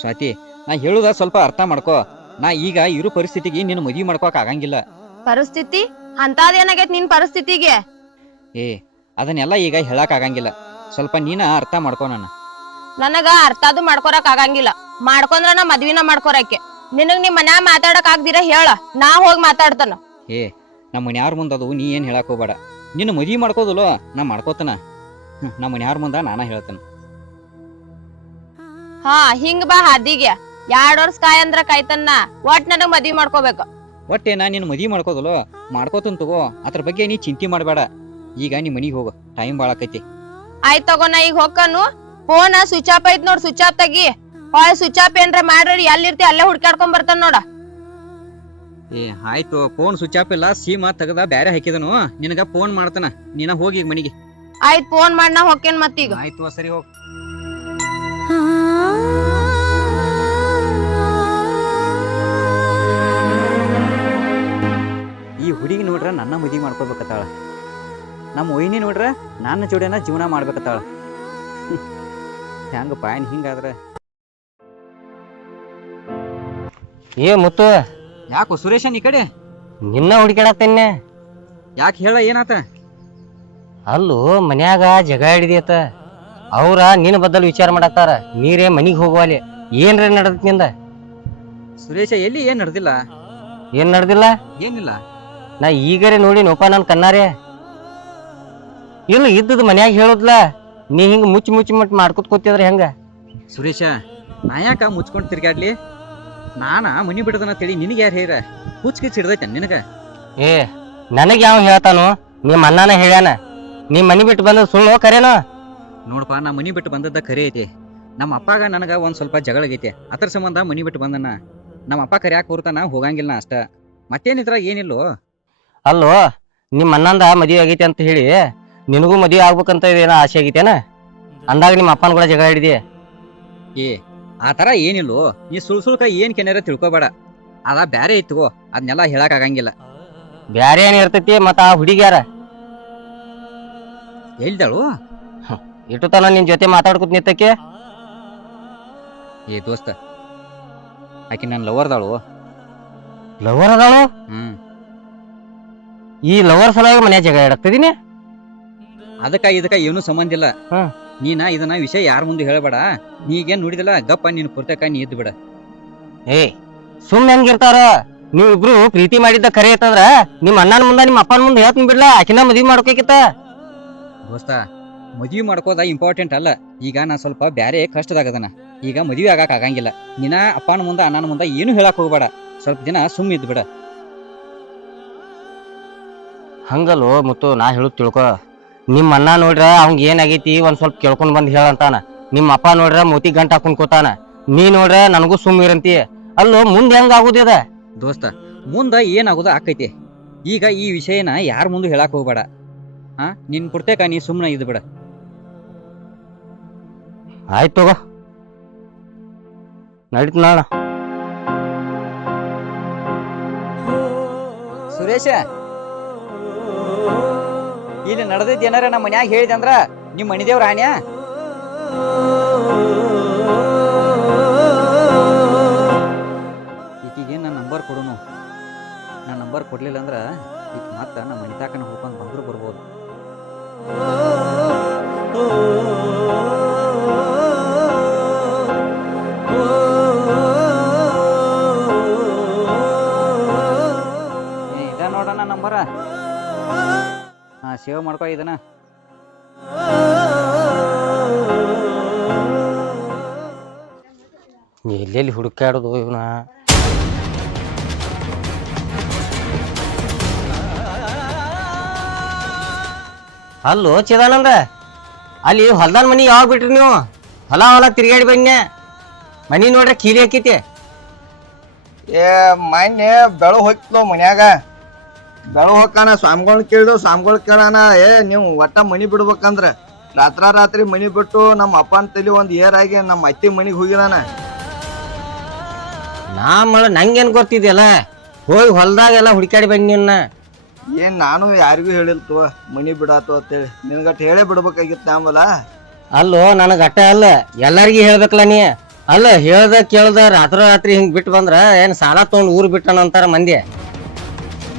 ಸ್ವಾತಿ, ನಾ ಹೇಳುದ ಸ್ವಲ್ಪ ಅರ್ಥ ಮಾಡ್ಕೋ. ನಾ ಈಗ ಇರೋ ಪರಿಸ್ಥಿತಿಗೆ ನಿನ್ನ ಮದ್ವಿ ಮಾಡ್ಕೋಕ್ ಆಗಂಗಿಲ್ಲ. ಪರಿಸ್ಥಿತಿ ಅಂತದೇನಾಗೈತ್ ನಿನ್ ಪರಿಸ್ಥಿತಿಗೆ? ಅದನ್ನೆಲ್ಲ ಈಗ ಹೇಳಕ್ ಆಗಂಗಿಲ್ಲ. ಸ್ವಲ್ಪ ನೀನ ಅರ್ಥ ಮಾಡ್ಕೋ. ನನಗ ಅರ್ಥದು ಮಾಡ್ಕೊರಕ್ ಆಗಂಗಿಲ್ಲ. ಮಾಡ್ಕೊಂಡ್ರ ನಾ ಮದ್ವಿನ ಮಾಡ್ಕೊರಕ್ಕೆ. ನಿನಗ್ ನಿಮ್ ಮನ್ಯಾಗ ಮಾತಾಡಕ್ ಆಗ್ದಿರ ಹೇಳ, ನಾ ಹೋಗಿ ಮಾತಾಡ್ತಾನ. ನಮ್ಮ ಮನ್ಯಾರ ಮುಂದ ಅದು ನೀ ಏನ್ ಹೇಳಕ್ ಹೋಗ್ಬೇಡ. ನಿನ್ನ ಮದ್ವಿ ಮಾಡ್ಕೋದಲ್ಲ, ನಾ ಮಾಡ್ಕೋತನ. ನಮ್ಮ ಮನ್ಯಾರ ಮುಂದ ನಾನ ಹೇಳ್ತಾನ. ಹಾ, ಹಿಂಗ್ ಬಾ ಹಾದಿಗೆ. 2 ವರ್ಷ ಕಾಯಂದ್ರ ಕಾಯ್ತನ್ನ. ಒಟ್ ನನಗ್ ಮದ್ವಿ ಮಾಡ್ಕೋಬೇಕು. ನಾ ನಿನ್ನ ಮದ್ವಿ ಮಾಡ್ಕೋದಲ್ಲ, ಮಾಡ್ಕೋತನ್ ತಗೋ. ಅದ್ರ ಬಗ್ಗೆ ನೀ ಚಿಂತೆ ಮಾಡ್ಬೇಡ. ಈಗ ನೀ ಮನಿಗ್ ಹೋಗ, ಟೈಮ್ ಬಾಳ ಆಕೈತಿ. ಆಯ್ತ್ ತಗೋ, ನಾ ಈಗ ಹೋಗ್ಕನು. ಫೋನ್ ಸ್ವಿಚ್ ಆಫ್ ಐತ್ ನೋಡ್, ಸ್ವಿಚ್ ಆಫ್ ತೆಗಿ. ಸ್ವಿಚ್ ಆಫ್ ಏನ್ರ ಮಾಡ್ರಿ, ಎಲ್ಲಿರ್ತಿ ಅಲ್ಲೇ ಹುಡ್ಕಾಡ್ಕೊಂಡ್ ಬರ್ತಾನ ನೋಡ. ಆಯ್ತು. ಫೋನ್ ಸ್ವಿಚ್ ಆಫ್ ಇಲ್ಲ, ಸೀಮಾ ತೆಗದ ಬ್ಯಾರೆ ಹಾಕಿದನು. ನಿನಗ ಫೋನ್ ಮಾಡ್ತಾನ, ನೀನ ಹೋಗಿ ಮನಿಗೆ. ಆಯ್ತ್, ಫೋನ್ ಮಾಡಿ ನಾ ಹೋಗ್ತೇನ್ ಮತ್ತೀಗ. ಆಯ್ತು, ಸರಿ ಹೋಗ್. ಈ ಹುಡುಗಿ ನೋಡ್ರ ನನ್ನ ಮದ್ವಿ ಮಾಡ್ಕೋಬೇಕತ್ತಾಳ. ನಮ್ಮ ಒಯ್ನಿ ನೋಡ್ರ ನನ್ನ ಜೋಡಿನ ಜೀವನ ಮಾಡ್ಬೇಕತ್ತಾಳ. ಹೆಂಗ ಪಾಯನ್ ಹಿಂಗಾದ್ರ? ಮುತ್ತು, ಯಾಕೋ ಸುರೇಶನ್ ಈ ಕಡೆ? ನಿನ್ನ ಹುಡುಕಾಡತ್ತೇನೆ. ಯಾಕೆ ಹೇಳ, ಏನಾತ? ಅಲ್ಲೂ ಮನ್ಯಾಗ ಜಗ ಹಿಡಿದೈತ. ಅವ್ರ ನಿನ್ನ ಬದಲು ವಿಚಾರ ಮಾಡತ್ತಾರ. ನೀರೇ ಮನಿಗ್ ಹೋಗುವಲ್ಲಿ. ಏನ್ರ ನಡದತ್ ನಿಂದ? ಸುರೇಶ, ಎಲ್ಲಿ ಏನ್ ನಡ್ದಿಲ್ಲ. ಏನ್ ನಡ್ದಿಲ್ಲ? ಏನಿಲ್ಲ. ನಾ ಈಗರೇ ನೋಡಿ ನೋಪ ನನ್ ಕಣ್ಣಾರೆ. ಇಲ್ಲ ಇದ್ದದ ಮನ್ಯಾಗ ಹೇಳುದ್ಲ. ನೀ ಹಿಂಗ ಮುಚ್ಚಿ ಮಾಡ್ಕೊತ್ ಕೂತಿದ್ರ ಹೆಂಗ? ಸುರೇಶ, ನಾ ಯಾಕ ಮುಚ್ಕೊಂಡ್ ತಿರ್ಗಾಡ್ಲಿ? ನಾನ ಮನಿ ಬಿಡದನ ತಿಳಿ ನಿನಗೆ ಯಾರು ಹೇರ? ಹುಚ್ಚಿಗೆ ಹಿಡ್ದೈತೆ ನಿನಗ? ನನಗ್ ಯಾವ ಹೇಳ್ತಾನು? ನಿಮ್ ಅಣ್ಣನ ಹೇಳ್ಯಾನ. ನೀ ಮನಿ ಬಿಟ್ಟು ಬಂದ ಸುಳ್ಳು ಕರೇನೋ? ನೋಡಪ್ಪ, ನಾ ಮನಿ ಬಿಟ್ಟು ಬಂದದ್ದ ಖರೆ ಐತಿ. ನಮ್ಮ ಅಪ್ಪಾಗ ನನಗ ಒಂದ್ ಸ್ವಲ್ಪ ಜಗಳಗೈತಿ. ಅದ್ರ ಸಂಬಂಧ ಮನಿ ಬಿಟ್ಟು ಬಂದನ. ನಮ್ಮ ಅಪ್ಪ ಕರ್ಯಾಕ ಕೂರ್ತಾನ, ಹೋಗಂಗಿಲ್ಲ ಅಷ್ಟ. ಮತ್ತೇನಿದ್ರ ಏನಿಲ್ಲೋ. ಅಲ್ಲೋ, ನಿಮ್ ಅಣ್ಣಂದ ಮದುವೆ ಆಗೈತಿ ಅಂತ ಹೇಳಿ ನಿನಗೂ ಮದುವೆ ಆಗ್ಬೇಕಂತ ಏನೋ ಆಸೆ ಆಗೈತೇನ? ಅಂದಾಗ ನಿಮ್ಮ ಅಪ್ಪನ ಕೂಡ ಜಗಳ ಹಿಡಿದಿ? ಆ ತರ ಏನಿಲ್ಲೋ. ನೀ ಸುಳ್ಕ ಏನ್ ಕೆನಾರ ತಿಳ್ಕೊಬೇಡ. ಅದ ಬ್ಯಾರೆ ಐತಿಗೋ, ಅದನ್ನೆಲ್ಲ ಹೇಳಕ್ ಆಗಂಗಿಲ್ಲ. ಬ್ಯಾರೆ ಏನ್ ಇರ್ತೈತಿ? ಮತ್ತ ಆ ಹುಡುಗಿ ಯಾರ? ಎಲ್ದಾಳು? ಇಟ್ಟು ತನ ನಿನ್ ಜೊತೆ ಮಾತಾಡ್ಕೊತ ನಿಂತಕ್ಕೆ? ದೋಸ್ತ, ಆಕಿ ನನ್ ಲವರ್ದಾಳು. ಲವರ್ ಅದಾಳು? ಈ ಲವರ್ ಸಲುವಾಗಿ ಮನ್ಯಾಗ ಜಗ ಇಡಕ್ತಿದೀನಿ. ಅದಕ್ಕ ಇದಕ್ಕ ಏನು ಸಂಬಂಧ ಇಲ್ಲ. ನೀನ ಇದನ್ನ ವಿಷಯ ಯಾರ ಮುಂದೆ ಹೇಳಬೇಡ. ನೀಗೇನ್ ನೋಡಿದಲ್ಲ, ಗಪ್ಪ ನೀನ್ ಪುರ್ತಕ ನೀ ಇದ್ದು ಬಿಡ. ಸುಮ್ನೆ ಹೆಂಗಿರ್ತಾರ? ನೀವ್ ಇಬ್ರು ಪ್ರೀತಿ ಮಾಡಿದ್ದ ಖರೆ ಐತಂದ್ರ ನಿಮ್ ಅಣ್ಣನ ಮುಂದ ನಿಮ್ಮ ಅಪ್ಪನ ಮುಂದೆ ಹೇಳ್ತೀನಿ ಬಿಡ್ಲ. ಆಕಿನ ಮದ್ವಿ ಮಾಡ್ಕೋಕಿತ್ತ. ದೋಸ್ತ, ಮದ್ವಿ ಮಾಡ್ಕೋದ ಇಂಪಾರ್ಟೆಂಟ್ ಅಲ್ಲ. ಈಗ ನಾ ಸ್ವಲ್ಪ ಬ್ಯಾರೆ ಕಷ್ಟದಾಗದನ. ಈಗ ಮದ್ವಿ ಆಗಾಕ ಆಗಂಗಿಲ್ಲ. ನಿನ್ನ ಅಪ್ಪನ ಮುಂದ ಅಣ್ಣನ ಮುಂದ ಏನು ಹೇಳಕ್ ಹೋಗ್ಬೇಡ. ಸ್ವಲ್ಪ ದಿನ ಸುಮ್ಮ ಇದ್ ಬಿಡ. ಹಂಗಲ್ಲೋ ಮುತ್ತು, ನಾ ಹೇಳುದ್ ತಿಳ್ಕೊ. ನಿಮ್ ಅಣ್ಣ ನೋಡ್ರ ಅವಂಗ ಏನಾಗೈತಿ ಒಂದ್ ಸ್ವಲ್ಪ ಕೇಳ್ಕೊಂಡ್ ಬಂದ್ ಹೇಳಂತಾನ. ನಿಮ್ ಅಪ್ಪ ನೋಡ್ರ ಮೂತಿ ಗಂಟ ಹಾಕೊಂಡ್ ಕೂತಾನ. ನೀ ನೋಡ್ರ ನನಗೂ ಸುಮ್ ಇರಂತಿ. ಅಲ್ಲೋ ಮುಂದೆ ಹೆಂಗ ಆಗುದಿದ? ದೋಸ್ತ, ಮುಂದ ಏನಾಗುದ ಆಕೈತಿ. ಈಗ ಈ ವಿಷಯನ ಯಾರ ಮುಂದೆ ಹೇಳಕ್ ಹೋಗ್ಬೇಡ. ನಿನ್ ಪುರ್ತಕ ನೀ ಸುಮ್ನ ಇದ್ ಬಿಡ. ಆಯ್ತು ತಗೋ, ನಡೀತ್ ನಾಳ. ಸುರೇಶ, ಇಲ್ಲಿ ನಡೆದಿದ್ದ ಏನಾರ ನಮ್ಮ ಮನ್ಯಾಗ ಹೇಳಿದೆ ಅಂದ್ರ ನಿಮ್ ಮಣಿದೇವ್ರ ಆಣ್ಯಾ? ಈಕಿಗೆ ನನ್ನ ನಂಬರ್ ಕೊಡುನು. ನನ್ನ ನಂಬರ್ ಕೊಡ್ಲಿಲ್ಲ ಅಂದ್ರ ಈಗ ಮತ್ತ ನಮ್ಮ ಮನಿತಾಕನ ಹೋಗ್ಕೊಂಡ್ ಬಂದ್ರು ಬರ್ಬೋದು. ಇದ ನೋಡೋಣ ನಂಬರ. ಸೇವ್ ಮಾಡ್ಕೊ ಇದನ್ನ. ಎಲ್ಲೆಲ್ಲಿ ಹುಡುಕಾಡೋದು ಇವನ? ಅಲ್ಲೋ ಚಿದಾನಂದ, ಅಲ್ಲಿ ಹೊಲ್ದಾನ ಮನಿ ಯಾವಾಗ ಬಿಟ್ರಿ ನೀವು? ಹೊಲ ತಿರ್ಗಾಡಿ ಬನ್ನಿ. ಮನಿ ನೋಡ್ರೆ ಕೀಲಿ ಹಾಕೈತಿ. ಮೊನ್ನೆ ಬೆಳು ಹೋಗ್ತಲೋ ಮನ್ಯಾಗ. ಬೆಳು ಹೋಗ್ಕಾನ ಸ್ವಾಮಿಗಳ್ ಕೇಳಿದೆವು. ಸ್ವಾಮಿಗಳ್ ಕೇಳಾನ, ನೀವು ಒಟ್ಟ ಮನಿ ಬಿಡ್ಬೇಕಂದ್ರ ರಾತ್ರಿ ಮನಿ ಬಿಟ್ಟು ನಮ್ಮ ಅಪ್ಪನ ತಲಿ ಒಂದ್ ಏರಾಗಿ ನಮ್ಮ ಅತ್ತಿ ಮನಿಗ್ ಹೋಗಿದಾನ. ನಂಗೇನ್ ಗೊತ್ತಿದ್ಯಲ್ಲ, ಹೋಗಿ ಹೊಲ್ದಾಗೆಲ್ಲ ಹುಡುಕಾಡಿ ಬನ್ನಿ. ಏನ್ ನಾನು ಯಾರಿಗೂ ಹೇಳಿಲ್ತು ಮನಿ ಬಿಡಾತು ಅಂತೇಳಿ. ನಿನ್ಗಟ್ ಹೇಳೇ ಬಿಡ್ಬೇಕಾಗಿತ್ತು ಆಮೇಲ. ಅಲ್ಲೋ, ನನಗ ಅಟ್ಟ ಅಲ್ಲ, ಎಲ್ಲಾರ್ಗಿ ಹೇಳ್ಬೇಕಲ್ಲ ನೀ. ಅಲ್ಲ ಹೇಳ್ದ ಕೇಳ್ದ ರಾತ್ರಿ ಹಿಂಗ್ ಬಿಟ್ಟು ಬಂದ್ರ ಏನ್ ಸಾಲ ತಗೊಂಡ್ ಊರ್ ಬಿಟ್ಟನ ಅಂತಾರ ಮಂದಿ.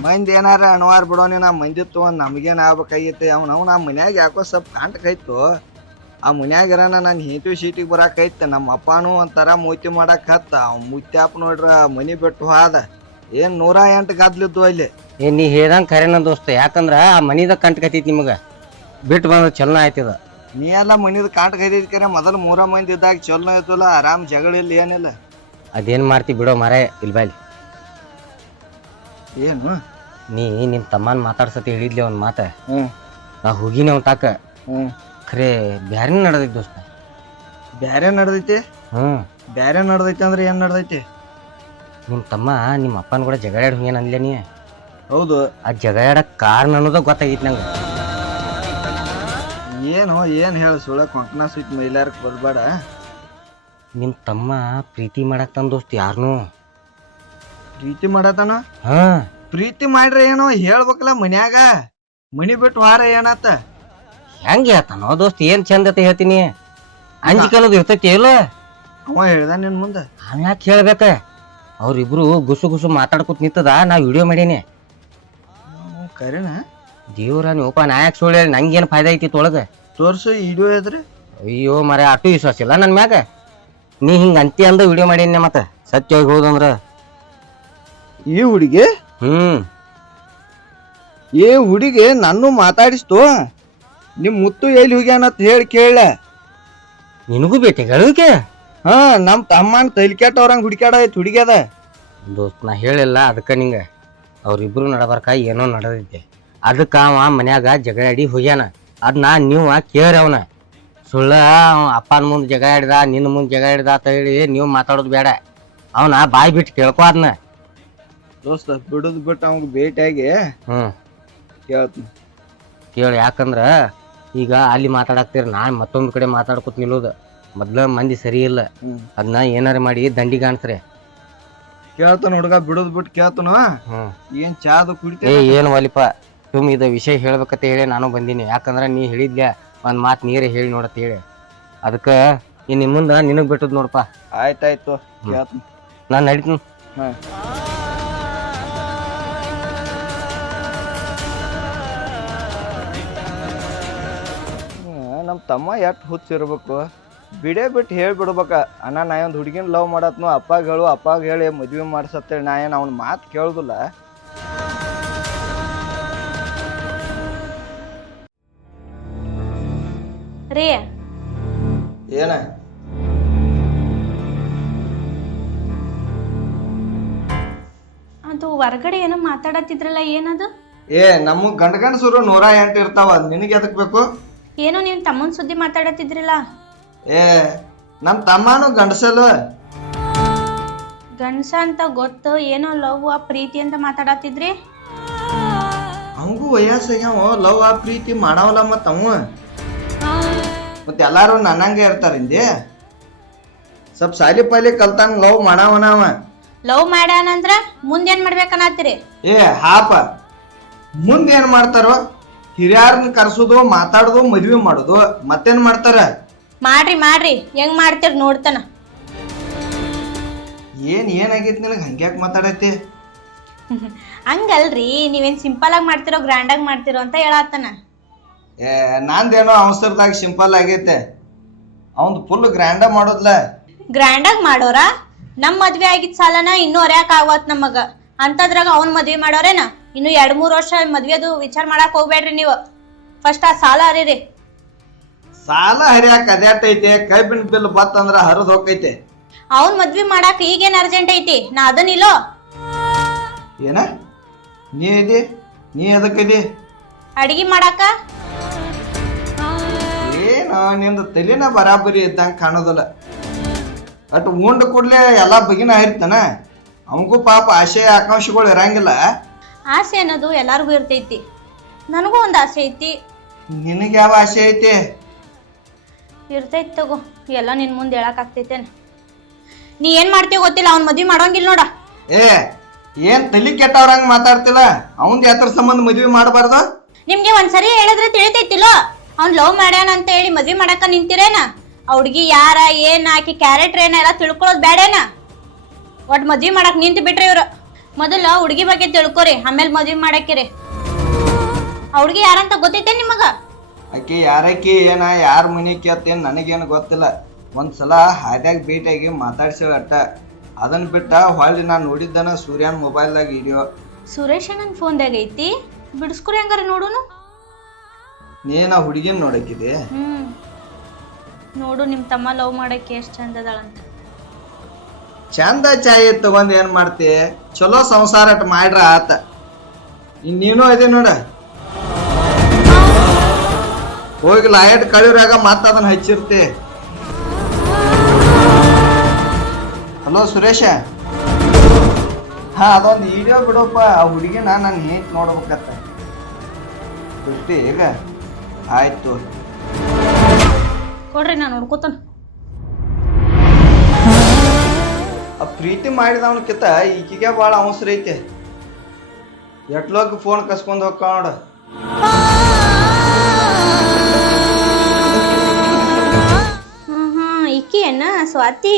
ಮಂದಿ ಏನಾರ ಅಣವಾರ್ ಬಿಡೋನಿ ನಾ ಮಂದಿ ತಗೊಂಡ್ ನಮ್ಗೇನ್ ಆಗ್ಬೇಕಾಗೈತಿ ಅವ್ನವ್ ನಮ್ಮ ಮನ್ಯಾಗ ಯಾಕೋ ಸ್ವಲ್ಪ ಕಾಂಟಕೈತು. ಆ ಮನ್ಯಾಗ ಇರೋಣ ನಾನು ಹೀಟು ಶೀಟಿಗೆ ಬರಾಕೈತ. ನಮ್ಮ ಅಪ್ಪನೂ ಒಂಥರ ಮೂತಿ ಮಾಡಕ್ ಹತ್ತ. ಅವ್ ಮುತ್ಯಾಪ್ ನೋಡ್ರ ಮನಿ ಬಿಟ್ಟು ಹೋದ. ಏನ್ 108 ಗದ್ಲಿದ್ದು ಅಲ್ಲಿ. ಏನ್ ನೀ ಹೇಳ್ದಂಗ್ ಖರೇನ ದೋಸ್ತ, ಯಾಕಂದ್ರ ಆ ಮನಿದ ಕಂಟ್ಕತೈತಿ ನಿಮಗ ಬಿಟ್ಟು ಬಂದ್ರ ಚಲನ ಆಯ್ತದ. ನೀ ಎಲ್ಲ ಮನಿದ ಕಾಂಟಕೈತಿ ಕರೆ ಮೊದಲು 3 ಮಂದಿ ಇದ್ದಾಗ ಚಲೋ ಇತ್ತಲ್ಲ, ಆರಾಮ್ ಜಗಳ ಇಲ್ಲ ಏನಿಲ್ಲ. ಅದೇನ್ ಮಾಡ್ತಿ ಬಿಡೋ ಮಾರೇ. ಇಲ್ಬಾಲಿ ಏನು ನೀ ನಿಮ್ ತಮ್ಮನ್ ಮಾತಾಡ್ಸತಿ ಹೇಳಿದ್ಲಿ ಒಂದ್ ಮಾತ. ನಾ ಹೋಗಿನಿ ಅವ್ನ ತಾಕ. ಖರೆ ಬ್ಯಾರೆ ನಡ್ದೈತಿ ದೋಸ್ತ. ಬ್ಯಾರೆ ನಡ್ದೈತಿ? ಬ್ಯಾರೆ ನಡ್ದೈತಿ ಅಂದ್ರೆ ಏನ್ ನಡ್ದೈತಿ? ನಿಮ್ ತಮ್ಮ ನಿಮ್ ಅಪ್ಪನ ಕೂಡ ಜಗಳಾಡ್ ಹೋಗ್ಯಾನ ಅನ್ಲೇ ನೀ. ಹೌದು. ಆ ಜಗಳಾಡಕ್ ಕಾರಣ ಅನ್ನೋದ ಗೊತ್ತಾಗೈತಿ ನಂಗ. ಏನು ಏನ್ ಹೇಳ ಸುಳ ಕೊಂಕಣ ಸ್ವೀಟ್ ಮೈಲಾರಕ್ ಬರ್ಬೇಡ. ನಿಮ್ ತಮ್ಮ ಪ್ರೀತಿ ಮಾಡಾಕ್ತಾನ ದೋಸ್ತ ಯಾರನು. ಪ್ರೀತಿ ಮಾಡತಾನ? ಹಾ, ಪ್ರೀತಿ ಮಾಡ್ರಿ ಏನೋ ಹೇಳ್ಬೇಕಲ್ಲ ಮನ್ಯಾಗ. ಮನಿ ಬಿಟ್ಟು ವಾರ ಏನಾತ? ಹೆಂಗ ಹೇಳ್ತಾನೋ ದೋಸ್ತ, ಏನ್ ಚಂದತೆ ಹೇಳ್ತೀನಿ. ಅಂಜಿಕೆ ಅನ್ನೋದು ಇರ್ತೈತಿ ಇಲ್ಲ. ಅವ ಹೇಳ್ದ ನಿನ್ ಮುಂದ? ಹಂಗ್ಯಾಕ್ ಹೇಳ್ಬೇಕ? ಅವ್ರಿಬ್ರು ಗುಸು ಗುಸು ಮಾತಾಡ್ಕೊತ ನಿಂತದ. ನಾ ವಿಡಿಯೋ ಮಾಡೀನಿ. ಕರೆನಾ? ದೇವ್ರ ನೀವಪ್ಪ ನಾ ಯಾಕೆ ಸುಳ್ಳು ಹೇಳಿ? ನಂಗೇನ್ ಫಾಯ್ದಾ ಐತಿ ತೊಳಗ? ತೋರ್ಸು ವಿಡಿಯೋ ಇದ್ರೆ. ಅಯ್ಯೋ ಮರ ಅಟ್ಟು ವಿಶ್ವಾಸ ಇಲ್ಲ ನನ್ ಮ್ಯಾಗ. ನೀ ಹಿಂಗ ಅಂತಿ ಅಂದ ವಿಡಿಯೋ ಮಾಡೀನಿ. ಮತ್ತ ಸತ್ಯವಾಗಿ ಹೋದಂದ್ರ ಈ ಹುಡುಗಿ ಏ ಹುಡುಗಿ ನನ್ನೂ ಮಾತಾಡಿಸ್ತು. ನಿಮ್ ಮುತ್ತು ಎಲ್ಲಿ ಹೋಗ್ಯಾನತ್ ಹೇಳಿ ಕೇಳ. ನಿನಗೂ ಭೇಟಿ ಹೇಳೋಕೆ? ಹಾ, ನಮ್ ತಮ್ಮನ್ ತೈಲ್ಕ್ಯಾಟವ್ರಂಗ್ ಹುಡುಕ್ಯಾಡ ಐತಿ ಹುಡುಗ್ಯದ. ದೋಸ್ತ್ ನಾ ಹೇಳಿಲ್ಲ ಅದಕ್ಕ ನಿಂಗ. ಅವ್ರಿಬ್ರು ನಡಬರ್ಕ ಏನೋ ನಡೆದೈತೆ. ಅದಕ್ಕ ಅವ ಮನ್ಯಾಗ ಜಗಳಾಡಿ ಹೋಗ್ಯಾನ. ಅದ್ನ ನೀವು ಕೇಳ್ರಿ ಅವನ. ಸುಳ್ಳ ಅಪ್ಪನ ಮುಂದ್ ಜಗ ಹಿಡ್ದ, ನಿನ್ನ ಮುಂದ್ ಜಗ ಹಿಡ್ದ ಅಂತ ಹೇಳಿ ನೀವು ಮಾತಾಡೋದು ಬೇಡ. ಅವನ ಬಾಯಿ ಬಿಟ್ಟು ಕೇಳ್ಕೊ ಅದನ್ನ. ದೋಸ್ತ ಬಿಡುದ್ ಬಿಟ್ಟು ಅವಂಗ ಭೇಟಿಯಾಗಿ ಕೇಳ್ತೀನಿ. ಕೇಳಿ, ಯಾಕಂದ್ರ ಈಗ ಅಲ್ಲಿ ಮಾತಾಡಕ್ತೀರಿ, ನಾ ಮತ್ತೊಂದ್ ಕಡೆ ಮಾತಾಡ್ಕೊತ ನಿಲ್ಲೋದು. ಮೊದ್ಲ ಮಂದಿ ಸರಿ ಇಲ್ಲ. ಅದನ್ನ ಏನಾರ ಮಾಡಿ ದಂಡಿಗೆ ಕಾಣ್ಸ್ರಿ. ಕೇಳ್ತಾನ ಹುಡುಗ, ಬಿಡುದ್ ಬಿಟ್ಟು ಕೇಳ್ತಾನ. ಏನ್ ಚಾದು ಕುಡಿತ? ಏನ್ ವಾಲಿಪ ಸುಮ್ ಇದ ವಿಷಯ ಹೇಳ್ಬೇಕಂತ ಹೇಳಿ ನಾನು ಬಂದೀನಿ. ಯಾಕಂದ್ರ ನೀ ಹೇಳಿದ್ಯ ಒಂದ್ ಮಾತ್ ನೀರೇ ಹೇಳಿ ನೋಡತ್ ಹೇಳಿ. ಅದಕ್ಕ ಇನ್ ಮುಂದ ನಿನಗ್ ಬಿಟ್ಟದ್ ನೋಡಪ್ಪ. ಆಯ್ತಾಯ್ತು, ಕೇಳ್ತೀನಿ. ನಾನ್ ನಡೀತೀನಿ. ನಮ್ ತಮ್ಮ ಎಟ್ ಹುಚ್ಚಿರ್ಬೇಕು. ಬಿಡೇ ಬಿಟ್ಟು ಹೇಳ್ಬಿಡ್ಬೇಕ. ಅಣ್ಣ ನಾ ಒಂದ್ ಹುಡುಗಿನ ಲವ್ ಮಾಡತ್ನು, ಅಪ್ಪಾಗ ಹೇಳಿ ಮದ್ವೆ ಮಾಡ್ಸತ್ತೇಳಿ. ನಾ ಏನ್ ಅವ್ನ ಮಾತು ಕೇಳುದಿಲ್ಲ. ರೀ ಏನ ಅದು ಹೊರಗಡೆ ಏನೋ ಮಾತಾಡತ್ತಿದ್ರಲ್ಲ, ಏನದು? ನಮಗ್ ಗಂಡಸುರು 108 ಇರ್ತಾವ. ನಿನಗೆ ಎದಕ್ ಬೇಕು? ಏನೋ ನೀವ್ ತಮ್ಮನ್ ಸುದ್ದಿ ಮಾತಾಡತ್ತಿದ್ರಲ್ಲ. ನಮ್ ತಮ್ಮನು ಗಂಡಸಲ್ವ? ಗಂಡಸ ಅಂತ ಗೊತ್ತು, ಏನೋ ಲವ್ ಪ್ರೀತಿ ಅಂತ ಮಾತಾಡತ್ತಿದ್ರಿ. ಅವಂಗೂ ವಯಸ್ಸಾಗ್ಯಾವ, ಲವ್ ಪ್ರೀತಿ ಮಾಡವಲ್ಲ. ಮತ್ತ ಅವ ಮತ್ತೆ ಎಲ್ಲಾರು ನನ್ನಂಗೆ ಇರ್ತಾರ. ಹಿಂದೆ ಸ್ವಲ್ಪ ಸಾಲಿ ಪಾಲಿ ಕಲ್ತಾನ, ಲವ್ ಮಾಡವನವ. ಲವ್ ಮಾಡ್ಯಾನಂದ್ರ ಮುಂದೇನ್ ಮಾಡ್ಬೇಕನ್ನತ್ತೀರಿ? ಹಾಪ ಮುಂದೆ ಏನ್ ಮಾಡ್ತಾರೋ? ಹಿರಿಯಾರನ್ನ ಕರ್ಸೋದು, ಮಾತಾಡೋದು, ಮದ್ವಿ ಮಾಡೋದು. ಮತ್ತೇನ್ ಮಾಡ್ತಾರ? ಮಾಡ್ರಿ ಹೆಂಗ್ ಮಾಡ್ತೀರಿ ನೋಡ್ತಾನ. ಏನಾಗೈತಿ ನಿನಗೆ? ಹಂಗ್ಯಾಕ್ ಮಾತಾಡತಿ? ಹಂಗಲ್ರಿ, ನೀವೇನ್ ಸಿಂಪಲ್ ಆಗಿ ಮಾಡ್ತಿರೋ ಗ್ರ್ಯಾಂಡ್ ಆಗಿ ಮಾಡ್ತಿರೋ ಅಂತ ಹೇಳತ್ತಾನ. ನಂದೇನೋ ಅವಸರದಾಗ ಸಿಂಪಲ್ ಆಗೈತೆ. ಅವಂದು ಫುಲ್ ಗ್ರ್ಯಾಂಡ ಮಾಡೋದ್ಲ. ಗ್ರ್ಯಾಂಡ್ ಆಗಿ ಮಾಡೋರ? ನಮ್ ಮದ್ವೆ ಆಗಿದ್ ಸಾಲನ ಇನ್ನೂ ಹೊರ್ಯಾಕ ಆಗವತ್ ನಮಗ. ಅಂತದ್ರಾಗ ಅವ್ನ್ ಮದ್ವೆ ಮಾಡೋರೇನ? ಇನ್ನು 2-3 ವರ್ಷ ಮದ್ವೆದು ವಿಚಾರ ಮಾಡಕ್ ಹೋಗ್ಬೇಡ್ರಿ ನೀವು. ಫಸ್ಟ್ ಆ ಸಾಲ ಹರಿರಿ. ಸಾಲ ಹರಿಯಾಕ ಅದ್ಯಾಟೈತೆ? ಕೈಬಿನ ಬಿಲ್ ಬತ್ತಂದ್ರ ಹರಿದ್ ಹೋಗೈತೆ. ಅವ್ನ್ ಮದ್ವಿ ಮಾಡಾಕ ಈಗೇನ್ ಅರ್ಜೆಂಟ್ ಐತಿ? ನಾ ಅದನ್ನಿಲ್ಲೋ. ಏನ ನೀ ಎದಕ್ಕಿದಿ? ಅಡಿಗೆ ಮಾಡಾಕ. ಏನೋ ನಿಂದು ತಲೆನ ಬರಾಬರಿ ಇದ್ದಂಗ ಕಾಣೋದಿಲ್ಲ. ಅಟ್ ಉಂಡ ಕೂಡ್ಲೆ ಎಲ್ಲಾ ಬಗಿನ ಇರ್ತಾನ. ಅವನಿಗೂ ಪಾಪ ಆಸೆ ಆಕಾಂಕ್ಷೆಗಳು ಇರಂಗಿಲ್ಲ. ಆಸೆ ಅನ್ನೋದು ಎಲ್ಲಾರ್ಗು ಇರ್ತೈತಿ. ನನಗೂ ಒಂದ್ ಆಸೆ ಐತಿ. ನಿನಗೆ ಯಾವ ಆಸೆ ಐತಿ? ಇರ್ತೈತಿ ತಗೋ, ಎಲ್ಲ ನಿನ್ ಮುಂದೆ ಹೇಳಕ್ ಆಗ್ತೈತೇನ? ನೀ ಏನ್ ಮಾಡ್ತೀಯ ಗೊತ್ತಿಲ್ಲ, ಅವ್ನ್ ಮದ್ವಿ ಮಾಡೋಂಗಿಲ್ಲ ನೋಡ. ಏನ್ ತಲಿ ಕೆಟ್ಟವ್ರಂಗ ಮಾತಾಡ್ತಿಲ್ಲ? ಅವಂದ್ ಯಾತ್ರ ಸಂಬಂಧ ಮದ್ವಿ ಮಾಡಬಾರ್ದು? ನಿಮ್ಗೆ ಒಂದ್ಸರಿ ಹೇಳಿದ್ರೆ ತಿಳಿತೈತಿಲ್ಲೋ? ಅವ್ನ್ ಲವ್ ಮಾಡ್ಯಾನ ಅಂತ ಹೇಳಿ ಮದ್ವಿ ಮಾಡಾಕ ನಿಂತಿರೇನ? ಆ ಹುಡ್ಗಿ ಯಾರ ಏನ್ ಆಕಿ ಕ್ಯಾರೆಕ್ಟರ್ ಏನ ಎಲ್ಲ ತಿಳ್ಕೊಳ್ಳೋದ್ ಬೇಡೇನ. ಒಟ್ ಮದ್ವಿ ಮಾಡಕ್ ನಿಂತು ಬಿಟ್ರಿ ಇವ್ರು. ಮೊದಲ ಹುಡ್ಗಿ ಬಗ್ಗೆ ತಿಳ್ಕೊರಿ, ಆಮೇಲೆ ಮದ್ವಿ ಮಾಡಾಕಿರಿ. ಆ ಹುಡ್ಗಿ ಯಾರಂತ ಗೊತ್ತೈತೆ ನಿಮಗ? ಆಕಿ ಯಾರಕ್ಕಿ ಏನ ಯಾರ ಮನಿ ಕೇಳ್ತೇನ್ ನನಗೇನು ಗೊತ್ತಿಲ್ಲ. ಒಂದ್ಸಲ ಹಾದ್ಯಾಗ ಭೇಟಿಯಾಗಿ ಮಾತಾಡ್ಸೇಳ ಅಟ್ಟ. ಅದನ್ನ ಬಿಟ್ಟ ಹೊಳ್ಳಿ ನಾನ್ ನೋಡಿದ್ದನ ಸೂರ್ಯನ್ ಮೊಬೈಲ್ದಾಗ ವಿಡಿಯೋ. ಸುರೇಶ್ ನನ್ ಫೋನ್ದಾಗ ಐತಿ, ಬಿಡಿಸ್ಕೊರಿ ಹಂಗಾರ ನೋಡುನು. ನೀನ ಹುಡುಗಿನ್ ನೋಡಕ್ಕಿದೆ. ನೋಡು ನಿಮ್ ತಮ್ಮ ಲವ್ ಮಾಡಕ್ಕೆ ಎಷ್ಟ್ ಚಂದ ಅದಾಳಂತ. ಚಂದ ಚಾಯಿ ತಗೊಂಡ್ ಏನ್ ಮಾಡ್ತಿ, ಚಲೋ ಸಂಸಾರ ಅಟ್ ಮಾಡ್ರ ಆತ. ನೀನು ಅದೇ ನೋಡ, ಹೋಗಿ ಲೈಟ್ ಕಳಿವ್ರಾಗ ಮತ್ತ ಅದನ್ನ ಹಚ್ಚಿರ್ತಿ. ಹಲೋ ಸುರೇಶ, ಹಾ ಅದೊಂದು ವಿಡಿಯೋ ಬಿಡಪ್ಪ. ಆ ಹುಡುಗಿನ ನಾನು ಹೇಗೆ ನೋಡ್ಬೇಕತ್ತ ಗೊತ್ತಿ ಈಗ. ಆಯ್ತು ಕೊಡ್ರಿ ನಾ ನೋಡ್ಕೋತಾನ. ಆ ಪ್ರೀತಿ ಮಾಡಿದವನಕಿತ್ತ ಈಕಿಗೆ ಭಾಳ ಅವಸರ ಐತೆ. ಎಟ್ಲೋಗಿ ಫೋನ್ ಕಸ್ಕೊಂಡ್ ಹೋಗ್ಕ ನೋಡ. ಈಕಿ ಏನ ಸ್ವಾತಿ?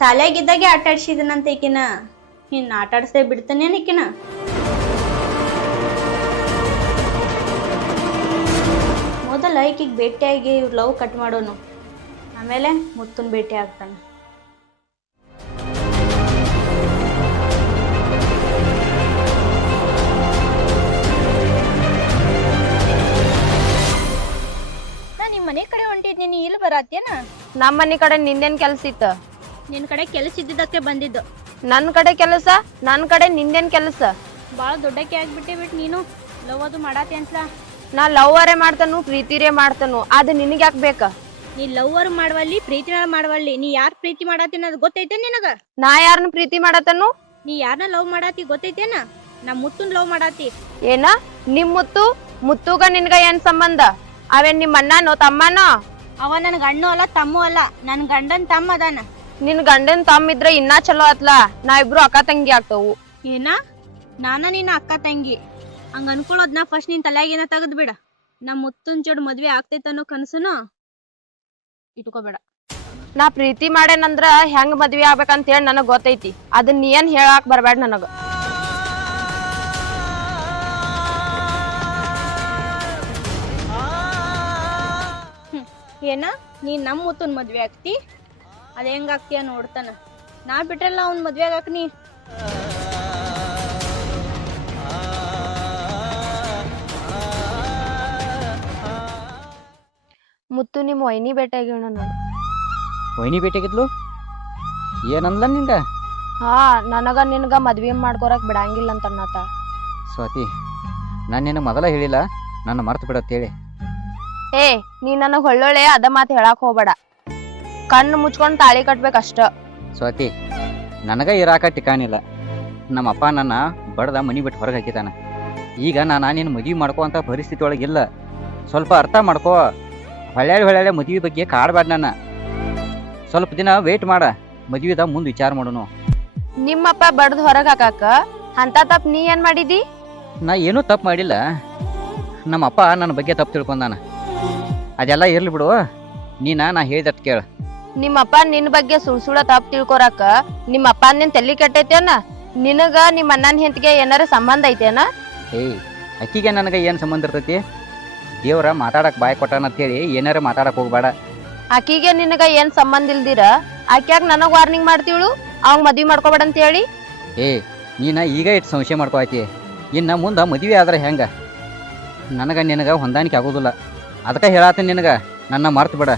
ಶಾಲ್ಯಾಗಿದ್ದಾಗೆ ಆಟ ಆಡ್ಸಿದನಂತ ಈಕಿನ. ಇನ್ ಆಟ ಆಡ್ಸೇ ಬಿಡ್ತಾನೇನ್ ಈಕಿನ? ಮೊದಲ ಈಕಿಗೆ ಭೇಟಿಯಾಗಿ ಇವ್ರ ಲವ್ ಕಟ್ ಮಾಡೋನು, ಆಮೇಲೆ ಮುತ್ತನ್ ಭೇಟಿ ಆಗ್ತಾನ. ನಿಮ್ ಮನೆ ಕಡೆ ಹೊಂಟಿದ್ ನೀ ಇಲ್ಲಿ ಬರತ್ತೇನ? ನಮ್ಮ ಮನಿ ಕಡೆ ನಿಂದೇನ್ ಕೆಲ್ಸ ಇತ್ತ? ನಿನ್ ಕಡೆ ಕೆಲಸ ಇದ್ದಿದ್ದಕ್ಕೆ ಬಂದಿದ್ದು. ನನ್ ಕಡೆ ಕೆಲಸ, ನನ್ ಕಡೆ ನಿಂದೇನ್ ಕೆಲಸ? ಬಾಳ ದೊಡ್ಡಕ್ಕೆ ಆಗ್ಬಿಟ್ಟೆ ನೀನು. ಲವ್ ಅದು ಮಾಡಾತಿ ಅಂತ. ನಾ ಲವ್ವರೇ ಮಾಡ್ತಾನು, ಪ್ರೀತಿರೇ ಮಾಡ್ತಾನು, ಅದು ನಿನಗ್ ಯಾಕೆ ಬೇಕ? ನೀ ಲವ್ವರ್ ಮಾಡವಲ್ಲಿ, ಪ್ರೀತಿನ ಮಾಡವಲ್ಲಿ. ನೀ ಯಾರ್ ಪ್ರೀತಿ ಮಾಡಾತಿ ಅನ್ನೋದು ಗೊತ್ತೈತೆ ನಿನಗ? ನಾ ಯಾರನ್ನ ಪ್ರೀತಿ ಮಾಡತನು? ನೀ ಯಾರನ್ನ ಲವ್ ಮಾಡಾತಿ ಗೊತ್ತೈತೇನ? ನಾ ಮುತ್ತನ್ ಲವ್ ಮಾಡಾತಿ. ಏನ ನಿಮ್ ಮುತ್ತುಗ ನಿನ್ಗ ಏನ್ ಸಂಬಂಧ? ಅವೇನ್ ನಿಮ್ ಅಣ್ಣನೋ ತಮ್ಮನೋ? ಅವ ನನ್ ಗಂಡು ಅಲ್ಲ, ತಮ್ಮು ಅಲ್ಲ, ನನ್ ಗಂಡನ್ ತಮ್ಮ ಅದಾನ. ನಿನ್ ಗಂಡನ್ ತಮ್ಮ ಇದ್ರ ಇನ್ನಾ ಚಲೋ ಆತ್ಲ. ನಾ ಇಬ್ರು ಅಕ್ಕ ತಂಗಿ ಆಗ್ತವು. ಏನ ನಾನ ನಿನ್ನ ಅಕ್ಕ ತಂಗಿ ಹಂಗ ಅನ್ಕೊಳ್ಳೋದ್ನ ಫಸ್ಟ್ ನಿನ್ ತಲೆಯಾಗೇನ ತೆಗದ್ ಬಿಡ. ನಮ್ ಮುತ್ತನ್ ಜೋಡ್ ಮದ್ವೆ ಆಗ್ತೈತ ಅನ್ನೋ ಕನಸುನು ಇಟ್ಕೋಬೇಡ. ನಾ ಪ್ರೀತಿ ಮಾಡೇನಂದ್ರ ಹೆಂಗ್ ಮದ್ವಿ ಆಗ್ಬೇಕಂತ ಹೇಳಿ ನನಗ್ ಗೊತ್ತೈತಿ. ಅದನ್ನ ನೀ ಏನ್ ಹೇಳಾಕ್ ಬರ್ಬೇಡ ನನಗ. ಏನ ನೀ ನಮ್ ಮುತ್ತನ್ ಮದ್ವೆ ಆಗ್ತಿ? ಅದ ಹೆಂಗ ಆಗ್ತೀಯ ನೋಡ್ತಾನ. ನಾ ಬಿಟ್ರಲ್ಲ ಅವ್ನ್ ಮದ್ವೆ ಆಗಾಕ ನೀ. ಮುತ್ತು ನಿಮ್ ವೈನಿ ಭೇಟಿಯಾಗಿ ನೋಡು. ವೈನಿ ಭೇಟಿಯಾಗಿದ್ಲು? ಏನಂದ್ಲ ನಿಂಗ? ಹಾ, ನನಗ ನಿನ್ಗ ಮದ್ವಿ ಮಾಡ್ಕೊರಕ್ ಬಿಡಂಗಿಲ್ಲ ಅಂತ ಅನ್ನತ. ಸ್ವಾತಿ, ನಾನು ನಿನ್ನ ಮೊದಲ ಹೇಳಿಲ್ಲ, ನನ್ನ ಮರ್ತು ಬಿಡತ್ತೇಳಿ. ಏ, ನೀ ನನಗ್ ಒಳ್ಳೊಳ್ಳೆ ಅದ ಮಾತು ಹೇಳಾಕ್ ಹೋಗ್ಬೇಡ. ಕಣ್ಣು ಮುಚ್ಕೊಂಡ್ ತಾಳಿ ಕಟ್ಬೇಕಷ್ಟ. ಸ್ವಾತಿ, ನನಗ ಇರಾಕ ಟಿಕಾನಿಲ್ಲ. ನಮ್ಮಪ್ಪ ನನ್ನ ಬಡ್ದ ಮನಿ ಬಿಟ್ಟು ಹೊರಗೆ ಹಾಕಿತಾನ. ಈಗ ನಾನು ನಿನ್ನ ಮದ್ವಿ ಮಾಡ್ಕೋ ಅಂತ ಪರಿಸ್ಥಿತಿ ಒಳಗಿಲ್ಲ. ಸ್ವಲ್ಪ ಅರ್ಥ ಮಾಡ್ಕೋ. ಹೊಳ್ಳೆ ಮದ್ವಿ ಬಗ್ಗೆ ಕಾಡ್ಬೇಡ ನನ್ನ. ಸ್ವಲ್ಪ ದಿನ ವೇಟ್ ಮಾಡ, ಮದ್ವಿದ ಮುಂದೆ ವಿಚಾರ ಮಾಡೋನು. ನಿಮ್ಮಪ್ಪ ಬಡ್ದು ಹೊರಗ್ ಹಾಕಾಕ ಅಂತ ತಪ್ಪ ನೀ ಏನ್ ಮಾಡಿದಿ? ನಾ ಏನೂ ತಪ್ಪು ಮಾಡಿಲ್ಲ. ನಮ್ಮಪ್ಪ ನನ್ನ ಬಗ್ಗೆ ತಪ್ಪು ತಿಳ್ಕೊಂಡಾನ. ಅದೆಲ್ಲ ಇರ್ಲಿ ಬಿಡು. ನಾ ಹೇಳಿದಟ್ ಕೇಳ. ನಿಮ್ಮಪ್ಪ ನಿನ್ ಬಗ್ಗೆ ಸುಳ್ಳ ತಪ್ಪ ತಿಳ್ಕೊರಕ ನಿಮ್ಮಪ್ಪ ನಿನ್ ತಲಿ ಕೆಟ್ಟೈತೇನ? ನಿನಗ ನಿಮ್ಮ ಅಣ್ಣನ ಹೆಂಡತಿಗೆ ಏನಾರ ಸಂಬಂಧ ಐತೇನ? ಏಯ್, ಅಕ್ಕಿಗೆ ನನಗೆ ಏನು ಸಂಬಂಧ ಇರ್ತೈತಿ? ದೇವ್ರ ಮಾತಾಡಕ್ ಬಾಯ್ ಕೊಟ್ಟಾನ ಅಂತೇಳಿ ಏನಾರ ಮಾತಾಡಕ್ ಹೋಗ್ಬೇಡ. ಆಕಿಗೆ ನಿನಗ ಏನ್ ಸಂಬಂಧ ಇಲ್ದಿರ ಆಕ್ಯಾಗ ನನಗ್ ವಾರ್ನಿಂಗ್ ಮಾಡ್ತೀವಳು ಅವಂಗ್ ಮದ್ವಿ ಮಾಡ್ಕೋಬೇಡ ಅಂತ ಹೇಳಿ? ನೀನ ಈಗ ಇಟ್ಟು ಸಂಶಯ ಮಾಡ್ಕೊತಿ. ಇನ್ನು ಮುಂದೆ ಮದುವೆ ಆದ್ರೆ ಹೆಂಗ? ನನಗೆ ನಿನಗೆ ಹೊಂದಾಣಿಕೆ ಆಗೋದಿಲ್ಲ. ಅದಕ್ಕೆ ಹೇಳತ್ತೀನಿ ನಿನಗೆ, ನನ್ನ ಮರ್ತು ಬಿಡ.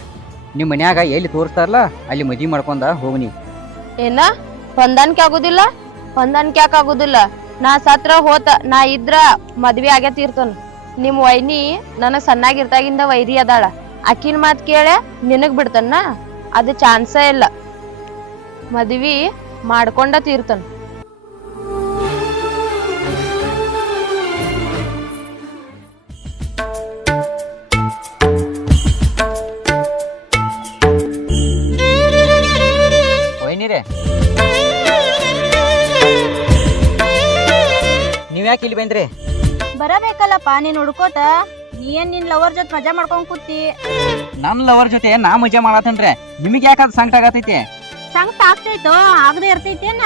ನಿಮ್ಮ ಮನ್ಯಾಗ ಎಲ್ಲಿ ತೋರಿಸ್ತಾರಲ್ಲ ಅಲ್ಲಿ ಮದ್ವಿ ಮಾಡ್ಕೊಂಡ ಹೋಗಿ. ನೀವು ಏನ ಹೊಂದಾಣಿಕೆ ಆಗುದಿಲ್ಲ? ಹೊಂದಾಣಿಕೆ ಯಾಕೆ ಆಗುದಿಲ್ಲ? ನಾ ಸತ್ರ ಹೋತ, ನಾ ಇದ್ರ ಮದ್ವಿ ಆಗೇತಿರ್ತನ. ನಿಮ್ ವೈನಿ ನನಗ್ ಸಣ್ಣಾಗಿರ್ತಾಗಿಂದ ವೈರಿ ಅದಾಳ. ಅಕ್ಕಿನ ಮಾತ್ ಕೇಳ ನಿನಗ್ ಬಿಡ್ತನ್ನ? ಅದು ಚಾನ್ಸೇ ಇಲ್ಲ. ಮದ್ವಿ ಮಾಡ್ಕೊಂಡ ತೀರ್ತನ. ವೈನಿರೇ, ನೀವ್ಯಾಕೆ ಇಲ್ಲಿ ಬಂದ್ರಿ? ಬರಬೇಕಲ್ಲಪ್ಪ, ನೀನ್ ಹುಡ್ಕೋತ ನೀ ಏನ್ ನಿನ್ ಲವರ್ ಜೊತೆ ಮಜಾ ಮಾಡ್ಕೊಂಡ್ ಕೂತಿ. ನಮ್ ಲವರ್ ಜೊತೆ ನಾ ಮಜಾ ಮಾಡತ್ತನ್ರಿ, ನಿಮಗೆ ಯಾಕದ್ ಸಂಕಟ ಆಗತೈತಿ? ಸಂಕಟ ಆಗ್ತೈತೋ ಆಗದೆ ಇರ್ತೈತೇನ?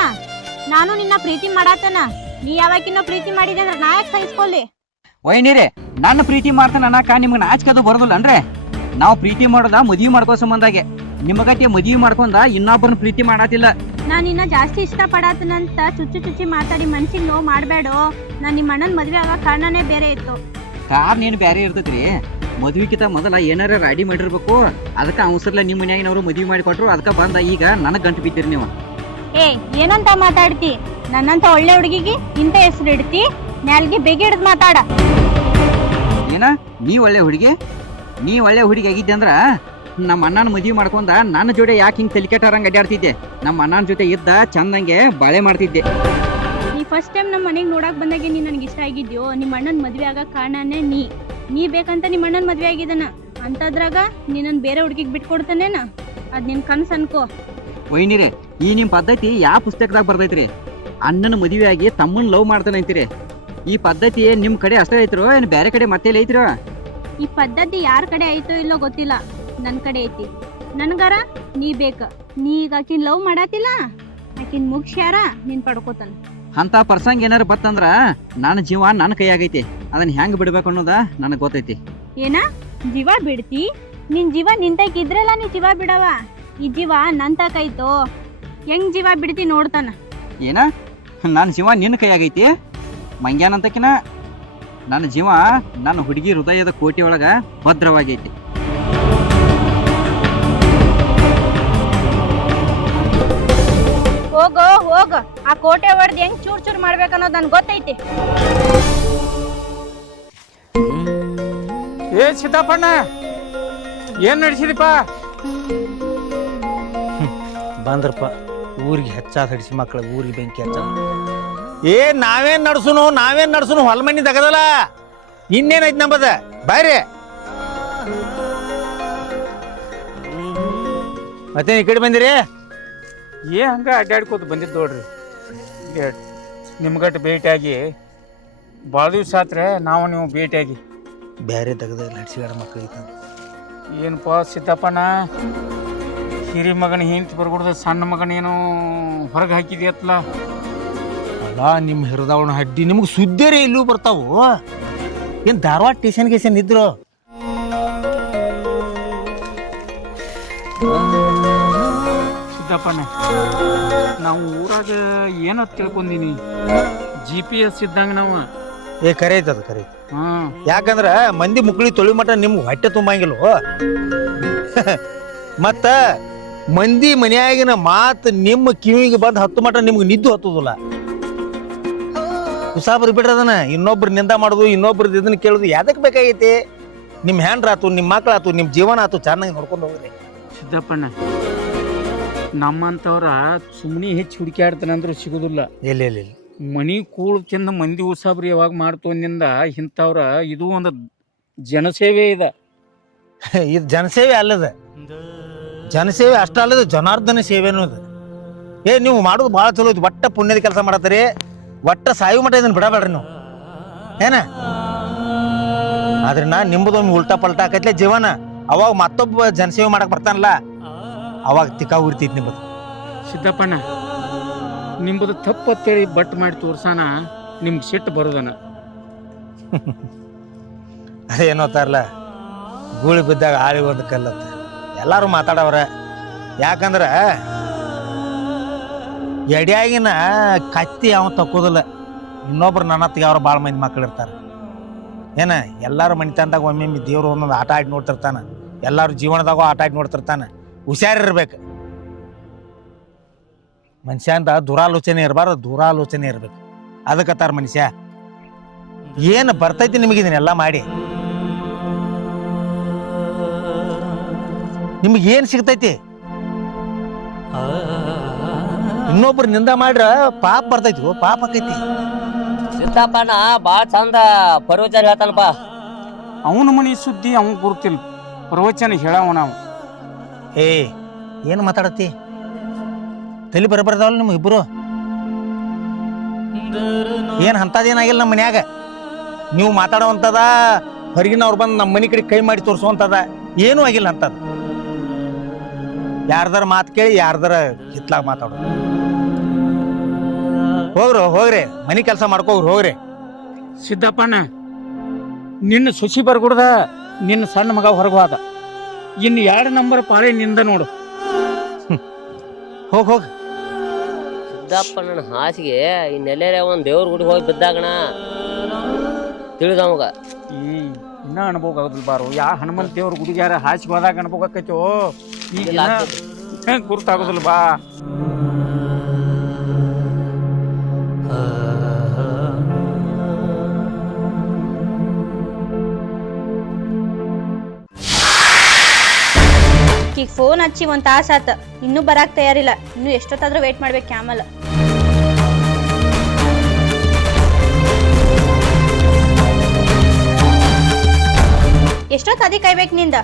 ನಾನು ನಿನ್ನ ಪ್ರೀತಿ ಮಾಡಾತನ, ನೀ ಯಾವಾಗಿನ ಪ್ರೀತಿ ಮಾಡಿದೆ ಅಂದ್ರ ನಾ ಯಾಕೆ ಸಹಿಸ್ಕೊಲ್ಲಿ? ವೈನಿರಿ, ನನ್ನ ಪ್ರೀತಿ ಮಾಡ್ತಾನ ಅನ್ನಕ ನಿಮ್ಗೆ ನಾಚಿಕೆ ಬರೋದಿಲ್ಲ ಅಂದ್ರೆ? ನಾವು ಪ್ರೀತಿ ಮಾಡೋದ ಮದ್ವಿ ಮಾಡ್ಕೋ ಸಂಬಂಧಾಗೆ, ನಿಮಗತ್ತೆ ಮದ್ವಿ ಮಾಡ್ಕೊಂಡ ಇನ್ನೊಬ್ಬರನ್ನ ಪ್ರೀತಿ ಮಾಡತ್ತಿಲ್ಲ. ನಾನ್ ಇನ್ನ ಜಾಸ್ತಿ ಇಷ್ಟ ಪಡಾತನಂತ ಚುಚ್ಚಿ ಮಾತಾಡಿ ಮನ್ಸಿಗೆ ನೋವು ಮಾಡ್ಬೇಡೋ. ನಾನ್ ನಿಮ್ಮ ಅಣ್ಣನ್ ಮದ್ವೆ ಆಗ ಕಾರಣನೇ ಬೇರೆ ಇತ್ತು. ಕಾರ್ ನೀನು ಬ್ಯಾರೆ ಇರ್ತೈತ್ರಿ, ಮದ್ವಿಕಿತ ಮೊದಲ ಏನಾರ ರೆಡಿ ಮಾಡಿರ್ಬೇಕು. ಅದಕ್ಕ ಅವಸರ್ಲ ನಿಮ್ ಮನ್ಯಾಗಿನವ್ರು ಮದ್ವಿ ಮಾಡಿ ಕೊಟ್ರು, ಅದಕ್ಕ ಬಂದ ಈಗ ನನಗ್ ಗಂಟು ಬಿದ್ದೀರಿ ನೀವು. ಏ ಏನಂತ ಮಾತಾಡ್ತಿ? ನನ್ನಂತ ಒಳ್ಳೆ ಹುಡುಗಿಗೆ ಇಂತ ಹೆಸರು ಇಡ್ತಿ? ನ್ಯಾಲ್ಗೆ ಬೇಗ ಹಿಡ್ದು ಮಾತಾಡ. ಏನ ನೀ ಒಳ್ಳೆ ಹುಡುಗಿ? ನೀ ಒಳ್ಳೆ ಹುಡುಗಿ ಆಗಿದ್ದೆ ಅಂದ್ರ ನಮ್ಮ ಅಣ್ಣನ ಮದ್ವಿ ಮಾಡ್ಕೊಂಡ ನನ್ನ ಜೋಡಿ ಯಾಕೆ ಹಿಂಗ್ ತಲಿಕೆಟಾರಂಗ್ ಅಡ್ಡಾಡ್ತಿದ್ದೆ? ನಮ್ಮ ಅಣ್ಣನ ಜೊತೆ ಇದ್ದ ಚಂದಂಗೆ ಬಾಳೆ ಮಾಡ್ತಿದ್ದೆ. ನೀ ಫಸ್ಟ್ ಟೈಮ್ ನಮ್ಮ ಮನೆಗೆ ನೋಡಕ್ ಬಂದಾಗೆ ನೀ ನನಗೆ ಇಷ್ಟ ಆಗಿದ್ಯೋ. ನಿಮ್ಮ ಅಣ್ಣನ ಮದ್ವೆ ಆಗ ಕಾರಣನೇ ನೀ ಬೇಕಂತ ನಿಮ್ಮ ಅಣ್ಣನ ಮದ್ವೆ ಆಗಿದ್ದಾನ ಅಂತದ್ರಾಗ ನೀನನ್ ಬೇರೆ ಹುಡುಗಿಗೆ ಬಿಟ್ಕೊಡ್ತಾನೇನ? ಅದ್ ನಿನ್ ಕನ್ಸ್ ಅನ್ಕೋ. ವೈನಿರಿ, ಈ ನಿಮ್ ಪದ್ಧತಿ ಯಾವ ಪುಸ್ತಕದಾಗ ಬರ್ತೈತ್ರಿ? ಅಣ್ಣನ ಮದುವೆ ಆಗಿ ತಮ್ಮನ್ ಲವ್ ಮಾಡ್ತಾನೆ ಅಂತೀರಿ. ಈ ಪದ್ಧತಿ ನಿಮ್ ಕಡೆ ಅಷ್ಟೇ ಐತ್ರೋ ಏನ್ ಬೇರೆ ಕಡೆ ಮತ್ತೆ ಐತ್ರೋ? ಈ ಪದ್ಧತಿ ಯಾರ ಕಡೆ ಐತೋ ಇಲ್ಲೋ ಗೊತ್ತಿಲ್ಲ, ನನ್ ಕಡೆ ಐತಿ. ನನ್ಗಾರ ನೀ ಬೇಕ. ನೀ ಈಗ ಆಕಿನ್ ಲವ್ ಮಾಡಾತಿಲ್ಲ, ಆಕಿನ್ ಮುಗ್ಸ್ಯಾರ ನೀನ್ ಪಡ್ಕೋತಾನ. ಅಂತ ಪ್ರಸಂಗ ಏನಾರ ಬತ್ತಂದ್ರ ನನ್ನ ಜೀವ ನನ್ನ ಕೈ ಆಗೈತಿ, ಅದನ್ನ ಹೆಂಗ್ ಬಿಡ್ಬೇಕು ಅನ್ನೋದ ನನಗ್ ಗೊತ್ತೈತಿ. ಏನ ಜೀವ ಬಿಡ್ತಿ? ನಿನ್ ಜೀವ ನಿಂತೈಕ್ ಇದ್ರಲ್ಲ ನೀ ಜೀವ ಬಿಡವ. ಈ ಜೀವ ನನ್ ತಕೈತೋ, ಹೆಂಗ್ ಜೀವ ಬಿಡ್ತಿ ನೋಡ್ತಾನ. ಏನ ನನ್ನ ಜೀವ ನಿನ್ನ ಕೈ ಆಗೈತಿ? ಮಂಗ್ಯಾನಂತಕಿನ ನನ್ನ ಜೀವ ನನ್ನ ಹುಡುಗಿ ಹೃದಯದ ಕೋಟಿ ಒಳಗ ಭದ್ರವಾಗೈತಿ. ಹೋಗೋ ಹೋಗ, ಆ ಕೋಟೆ ಹೊಡೆದ್ ಹೆಂಗ್ ಚೂರ್ ಚೂರ್ ಮಾಡ್ಬೇಕನ್ನೋದು ನನ್ಗೆ ಗೊತ್ತೈತಿ. ಏ ಸಿದ್ದಪ್ಪಣ್ಣ, ಏನ್ ನಡೆಸಿದಪ್ಪ? ಬಂದ್ರಪ್ಪ ಊರಿಗೆ ಹೆಚ್ಚಾದ ಹಡಿಸಿ ಮಕ್ಕಳ ಊರಿಗೆ ಬೆಂಕಿ ಹಚ್ಚ. ಏ ನಾವೇನ್ ನಡ್ಸುನು ಹೊಲ ಮನಿ ತಗದಲ್ಲ, ಇನ್ನೇನೈತಿ ನಂಬದ ಬಾಯ್ರಿ. ಮತ್ತೆ ಈ ಕಡೆ ಬಂದಿರಿ? ಏ ಹಂಗ ಅಡ್ಡಾಡ್ಕೋತ ಬಂದಿದ್ದು ನೋಡ್ರಿ. ನಿಮ್ಗಟ್ಟು ಭೇಟಿಯಾಗಿ ಭಾಳ ದಿವ್ಸ ಆತ್ರೆ ನಾವು ನೀವು ಭೇಟಿಯಾಗಿ. ಬೇರೆ ತೆಗದ ಹಡಿಸಿಗಾಡ ಮಕ್ಕಳಿಗೆ ಏನಪ್ಪ ಸಿದ್ದಪ್ಪಣ್ಣ, ಹಿರಿ ಮಗನ ಹಿಂತಿ ಬರ್ಕೊಡ್ದ ಸಣ್ಣ ಮಗನೇನು ಹೊರಗೆ ಹಾಕಿದ್ಯತ್ಲ? ಅಲ್ಲ ನಿಮ್ಮ ಹಿರಿದವಣ ಹಡ್ಡಿ ನಿಮ್ಗೆ ಸುದ್ದೇರಿ ಇಲ್ಲೂ ಬರ್ತಾವು. ಏನ್ ಧಾರವಾಡ ಸ್ಟೇಷನ್ ಗೇಷನ್ ಇದ್ರು? ಸಿದ್ದಪ್ಪಣ್ಣ, ನಾವು ಊರಾಗ ಏನೋ ತಿಳ್ಕೊಂದಿನಿ, GPS ಇದ್ದಂಗ ನಾವು. ಏ ಕರೆ ಐತದ ಕರೆ ಐತಿ. ಹ್ಮ್, ಯಾಕಂದ್ರ ಮಂದಿ ಮುಕ್ಳಿ ತೊಳಿ ಮಟ ನಿಮ್ಗೆ ಹೊಟ್ಟೆ ತುಂಬಂಗಿಲ್ವ? ಮತ್ತ ಮಂದಿ ಮನ್ಯಾಗಿನ ಮಾತು ನಿಮ್ಮ ಕಿವಿಗೆ ಬಂದು ಹತ್ತು ಮಟ ನಿಮ್ಗೆ ನಿದ್ದು ಹತ್ತುದಿಲ್ಲ. ಉಸಾಬರಿ ಬಿಡ್ರದನ ಇನ್ನೊಬ್ರು ನಿಂದ ಮಾಡುದು, ಇನ್ನೊಬ್ರದ್ದು ಇದನ್ನ ಕೇಳುದು ಯಾದಕ್ ಬೇಕಾಗೈತಿ? ನಿಮ್ಮ ಹ್ಯಾಂಡ್ರಾತು, ನಿಮ್ಮ ಮಕ್ಕಳಾತು, ನಿಮ್ಮ ಜೀವನ ಆತು, ಚೆನ್ನಾಗಿ ನೋಡ್ಕೊಂಡು ಹೋಗ್ರಿ. ಸಿದ್ದಪ್ಪಣ್ಣ, ನಮ್ಮಂತವ್ರ ಸುಮ್ಮನೆ ಹೆಚ್ಚು ಹುಡುಕ್ಯಾಡ್ತಾನಂದ್ರೂ ಸಿಗುದಿಲ್ಲ. ಇಲ್ಲ ಮನಿ ಕೂಳು ತಿಂದ ಮಂದಿ ಉಸಾಬ್ರಿ ಯಾವಾಗ ಮಾಡ್ತೋನಿಂದ ಇಂಥವ್ರ ಇದು ಒಂದು ಜನಸೇವೆ ಇದೆ. ಇದು ಜನಸೇವೆ ಅಲ್ಲದ, ಜನಸೇವೆ ಅಷ್ಟ ಅಲ್ಲದ ಜನಾರ್ದನ ಸೇವೆನೂ ಅದ. ಏ ನೀವು ಮಾಡೋದು ಭಾಳ ಚಲೋ ಐತಿ, ಒಟ್ಟ ಪುಣ್ಯದ ಕೆಲಸ ಮಾಡತ್ತೀರಿ. ಒಟ್ಟ ಸಾಯು ಮಠ ಇದನ್ನ ಬಿಡಬೇಡ್ರಿ ನೀವು, ಏನ? ಆದ್ರೆ ನಿಮ್ಮದೊಮ್ಮೆ ಉಲ್ಟಾ ಪಲ್ಟಾ ಆಕೈತ್ಲೆ ಜೀವನ. ಅವಾಗ ಮತ್ತೊಬ್ಬ ಜನಸೇವೆ ಮಾಡಕ್ ಬರ್ತಾನಲ್ಲ, ಅವಾಗ ತಿಕ್ಕ ಉರಿತೈತಿ ನಿಮ್ಮದು. ಸಿದ್ದಪ್ಪಣ್ಣ, ನಿಂಬದು ತಪ್ಪತ್ತೇಳಿ ಬಟ್ ಮಾಡಿ ತೋರ್ಸಾನ ನಿಮ್ಗೆ ಸಿಟ್ಟು ಬರೋದನ. ಅದೇನೋತಾರಲ್ಲ, ಗೂಳಿ ಬಿದ್ದಾಗ ಆಳಿ ಒಂದು ಕಲ್ಲತ್ತ. ಎಲ್ಲಾರು ಮಾತಾಡವ್ರ. ಯಾಕಂದ್ರ ಎಡ್ಯಾಗಿನ ಕತ್ತಿ ಅವ ತಕ್ಕೋದಿಲ್ಲ. ಇನ್ನೊಬ್ರು ನನ್ನ ಹತ್ತಿಗೆ ಅವ್ರ ಭಾಳ ಮಂದಿ ಮಕ್ಳು ಇರ್ತಾರ. ಏನ ಎಲ್ಲಾರು ಮನಿತನದಾಗ ಒಮ್ಮೆ ದೇವ್ರು ಒಂದೊಂದು ಆಟ ಆಡಿ ನೋಡ್ತಿರ್ತಾನ. ಎಲ್ಲಾರು ಜೀವನದಾಗೂ ಆಟ ಆಡಿ ನೋಡ್ತಿರ್ತಾನ. ಹುಷಾರಿರ್ಬೇಕು. ಮನುಷ್ಯ ಅಂತ ದುರಾಲೋಚನೆ ಇರಬಾರ್ದು, ದೂರಾಲೋಚನೆ ಇರ್ಬೇಕು. ಅದಕ್ಕತ್ತಾರ ಮನುಷ್ಯ. ಏನು ಬರ್ತೈತಿ ನಿಮಗೆ ಇದನ್ನೆಲ್ಲ ಮಾಡಿ? ನಿಮ್ಗೆ ಏನ್ ಸಿಗ್ತೈತಿ? ಇನ್ನೊಬ್ರು ನಿಂದ ಮಾಡ್ರ ಪಾಪ ಬರ್ತೈತಿ, ಪಾಪ ಆಕೈತಿ. ಸಿದ್ದಪ್ಪಣ್ಣ ಬಾಳ ಚಂದ ಪ್ರವಚನ ಹೇಳ್ತಾನಪ್ಪ. ಅವನ ಮನಿ ಸುದ್ದಿ ಅವ್ನ್ ಗುರುತಿಲ್ಲ, ಪ್ರವಚನ ಹೇಳವ ನಾವು. ಏ ಏನು ಮಾತಾಡತ್ತಿ? ತಲೆ ಬರಬಾರ್ದವಲ್ಲ ನಿಮ್ಮ ಇಬ್ರು. ಏನ್ ಅಂತದೇನಾಗಿಲ್ಲ ನಮ್ಮ ಮನ್ಯಾಗ. ನೀವು ಮಾತಾಡುವಂತದ ಹೊರಗಿನವ್ರು ಬಂದು ನಮ್ಮ ಮನೆ ಕಡೆ ಕೈ ಮಾಡಿ ತೋರಿಸುವಂತದ ಏನೂ ಆಗಿಲ್ಲ ಅಂತದ. ಯಾರ್ದಾರ ಮಾತು ಕೇಳಿ ಯಾರ್ದಾರ ಹಿತ್ಲಾಗ ಮಾತಾಡೋದು. ಹೋಗ್ರಿ ಮನೆ ಕೆಲಸ ಮಾಡ್ಕೋಗ್ರಿ ಹೋಗ್ರಿ. ಸಿದ್ದಪ್ಪನ ನಿನ್ನ ಸುಶಿ ಬರ್ಗುಡ್ದ ನಿನ್ನ ಸಣ್ಣ ಮಗ ಹೊರಗೆ ಹೋದ. ಇನ್ನು 2 ನಂಬರ್ ಪಾಳಿ ನಿಂದ ನೋಡು. ಹೋಗ್ ಸಿದ್ದಪ್ಪ ನನ್ನ ಹಾಸಿಗೆ ಇನ್ನೆಲ್ಲೇ ಒಂದ್ ದೇವ್ರ ಗುಡಿ ಹೋಗಿ ಬಿದ್ದಾಗಣ ತಿಳಿದವಾಗ ಇನ್ನ ಅನುಭವ ಆಗುದಿಲ್ಲ ಬಾರು. ಯಾ ಹನುಮಂತ ದೇವ್ರ ಗುಡಿಗ್ಯಾರ ಹಾಸಿಗೆ ಹೋದಾಗ ಅನುಭವ ಆಕೈತೋ, ಈಗ ಗುರ್ತಾಗುದಿಲ್ಲ ಬಾ. ಈಗ ಫೋನ್ ಹಚ್ಚಿ 1 ತಾಸ ಆತ, ಇನ್ನೂ ಬರಾಕ್ ತಯಾರಿಲ್ಲ. ಇನ್ನು ಎಷ್ಟೊತ್ತಾದ್ರೂ ವೇಟ್ ಮಾಡ್ಬೇಕು ಆಮೇಲೆ. ಎಷ್ಟೊತ್ತು ಅದಿ ಕಾಯ್ಬೇಕು ನಿಂದ?